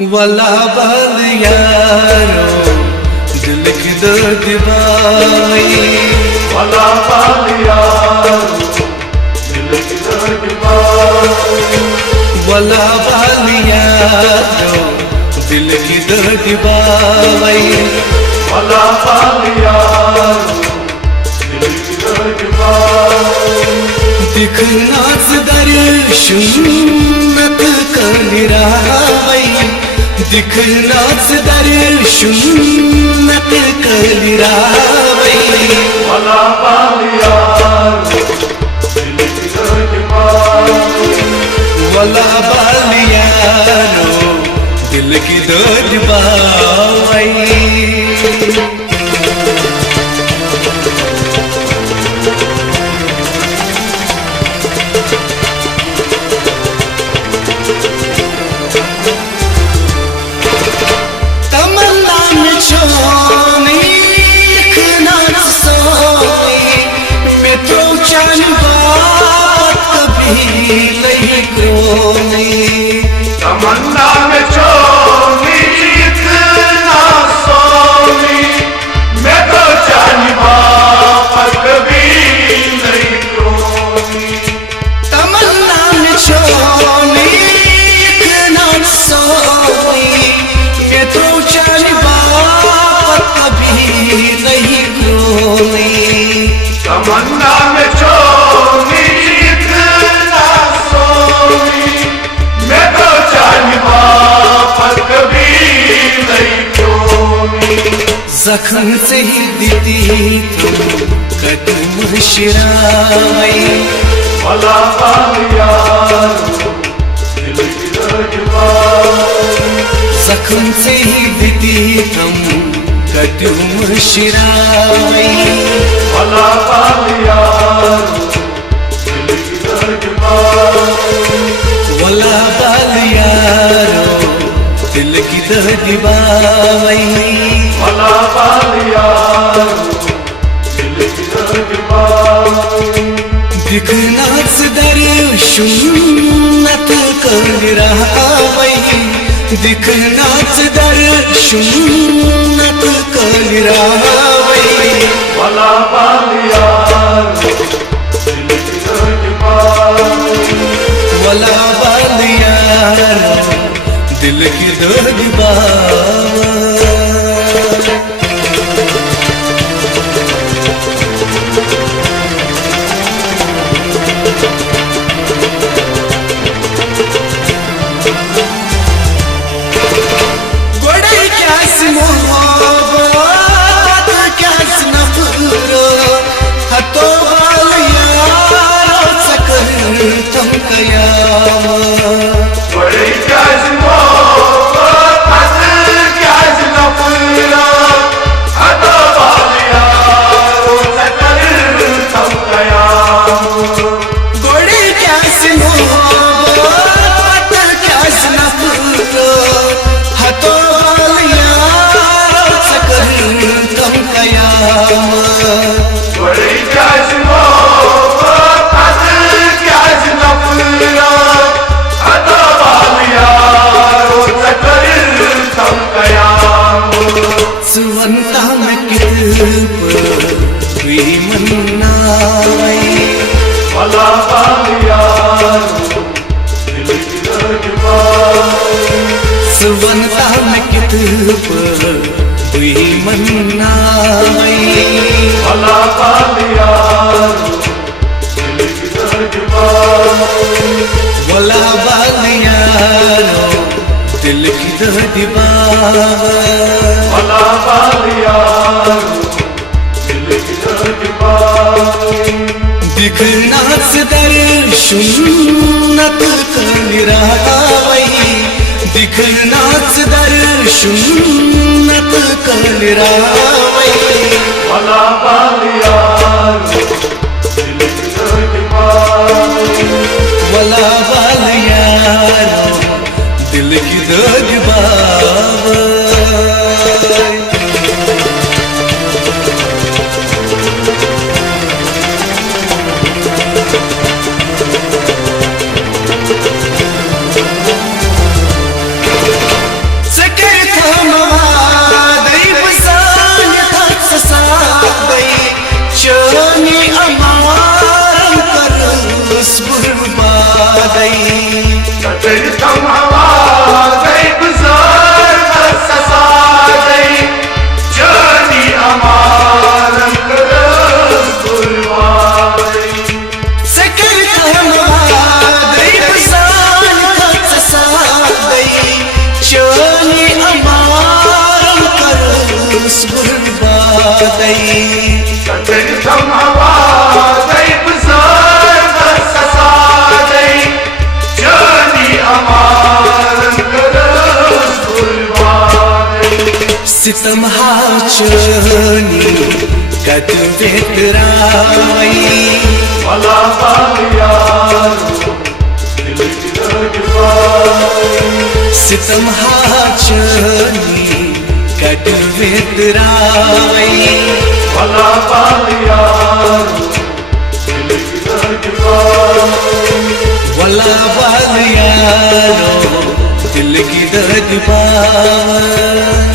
वला बाल यारो दिल की दर्द बाई, वला बाल यारो दिल की दर्द बाई, वला बाल यारो दिल की दर्द बाई, वला बाल यारो दिल की दर्द बाई। दिखनाच दर्शुन्नत कलिराई, दिखनाच दर्शुन्नत कलिराई, वला बाल यारो दिल की दर्द बाई, वला बाल यारो दिल की दर्द बाई। तमन्ना में छोनी इतना सोनी, मैं तो जानी बात कभी नहीं रोनी। तमन्ना में छोनी इतना सोनी, मैं तो जानी बात कभी नहीं रोनी। तमन्ना में छोनी जख्म से ही दीदी तुम कदम शिराई, वला बाल यारो दिल की दर्द बाई, जख्म से ही दीदी तुम कदम शिराई, वला बाल यारो दिल की दर्द बाई, वला बाल यारो दिल की दर्द बाई, वला बाल यारो दिल की दर्द बाई। दिखनाच दर्शुन्नत कलिराई, दिखनाच दर्शुन्नत कलिराई, वला बाल यारो दिल की दर्द बाई, वला बाल यारो दिल की दर्द बाई। सुवंता में कितनी मन्नाई, वला बाल यारो दिल की दर्द बाई, सुवंता में कितनी मन्नाई, वला बाल यारो दिल की दर्द बाई, वला बाल यारो दिल की दर्द बाई, वला बाल यारो दिल की दर्द बाई। दिखनाच दर्शुन्नत कलिराई, दिखनाच दर्शुन्नत कलिराई, वला बाल यारो दिल की दर्द बाई, वला बाल यारो दिल की दर्द बाई। सितम हाचनी कद बेतराई भला बाल यारो दिल की दर्द सितम हाचनी कद बेतराई भला बाल यारो दिल की दर्द वला बाल यारो दिल की दर्द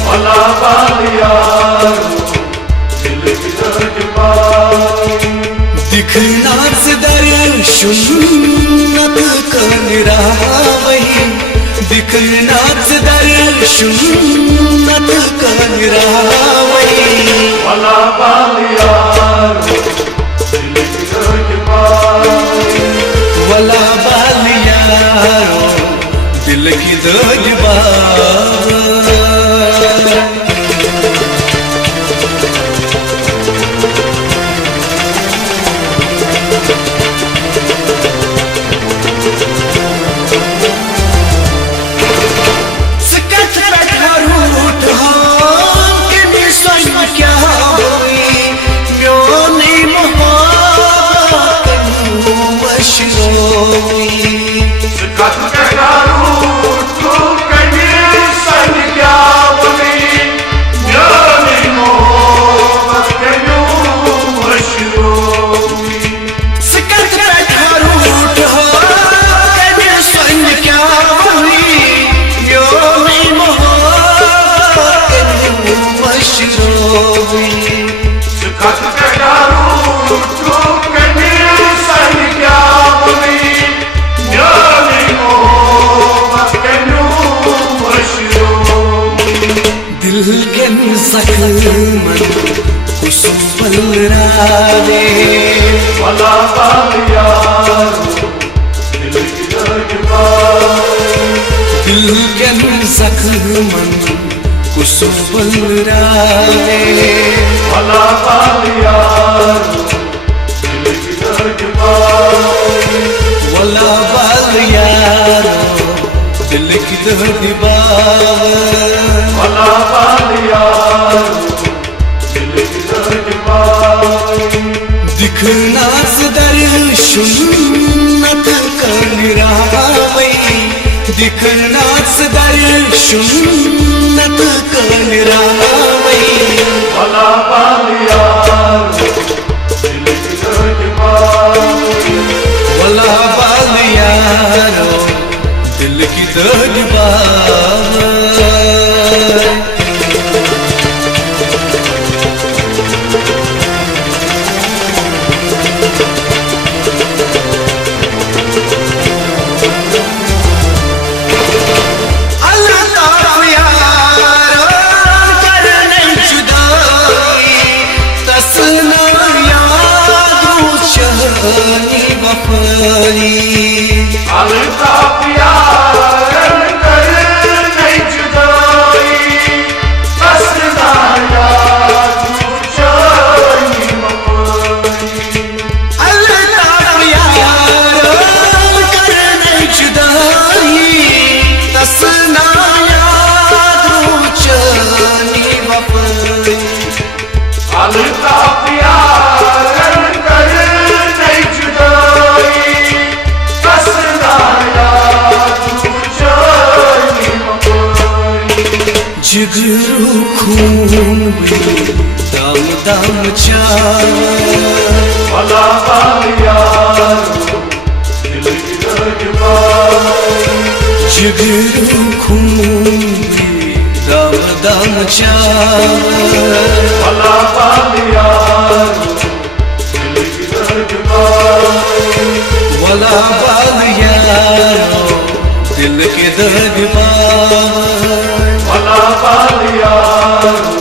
भला बाल यारो दिल की दर्द दिखना दर्शुन्नत कर रहा वही दिखना दर्शुन्नत कर रहा वही भला बाल यारो दिल की दर्द वला बाल यारो दिल की दर्द रावे भला बाल यारो दिल की दर्द दिल के जख्मन कुसुम रावे भला बाल यारो दिल की दर्द वला बाल यारो दिल की दर्द भला बाल यारो दिखना दर्शुन्नत कर रहा वही दिखना दर्शुन्नत कर रहा वही भला बाल यारो दिल की दर्द वला बाल यारो दिल की दर्द अलता प्यार कर नहीं जुदाई हंसना याद जानी मपनी अलता प्यार कर नहीं जुदाई हंसना याद जानी मपनी अलता प्यार कर नहीं जुदाई जिगरू खून में दम दम चावा भला बाल यारो दिल की दर्द जिगरू खून में दम दम चावा भला बाल यारो दिल की दर्द वला बाल यारो दिल के दर्द भला बाल यारो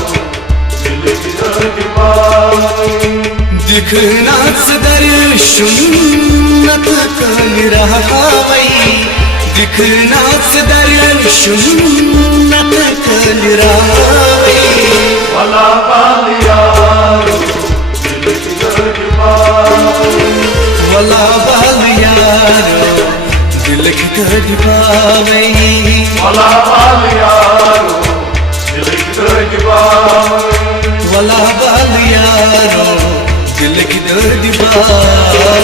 दिल की दर्द दिखना दर्शुन्नत कर रहा वही दिखना दर्शुन्नत कर रहा वही भला बाल यारो दिल की दर्द वला बाल यारो दिल की दर्द भला बाल यारो दिल की दर्द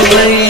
मैया